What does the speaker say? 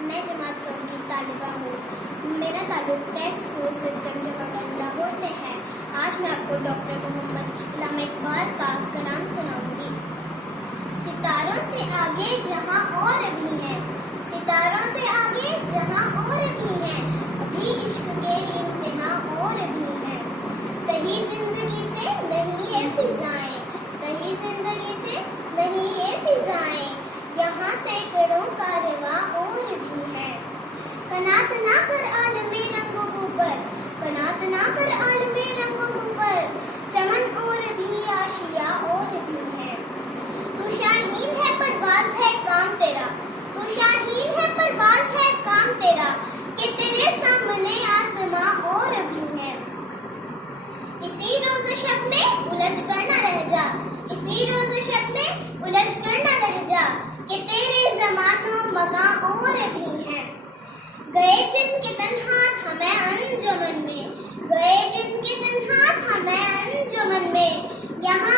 मैं जमात 7 की तालिबा हूँ। मेरा ताल्लुक take school system Jawahar Lahore से है। आज मैं आपको डॉक्टर मोहम्मद अल्लामा इकबाल का कलाम सुनाऊंगी। सितारों से आगे जहाँ और भी है, सितारों से आगे जहाँ और भी है, अभी इश्क के इम्तिहां और भी है। कहीं जिंदगी से नहीं ये फिजाएं, कहीं जिंदगी से नहीं ये फिजाएं, यहाँ सैकड़ों कारवां और भी है। कनात ना कर आलमे रंगों ऊपर, कनात ना कर आलमे रंगों ऊपर, चमन और भी आशिया और भी है। तू शाहीन है परवाज़ है काम तेरा, तू शाहीन है परवाज़ है काम तेरा, कि तेरे सामने आसमां और भी है। इसी रोज़ शब में उलझ कर न रह जा, इसी रोज़ शब में उलझ कर न रह जा, कि तेरे ज़मानो मकां और भी है। गए दिन के तन्हा था मैं अंजुमन में, गए दिन के तन्हा था मैं अंजुमन में, यहाँ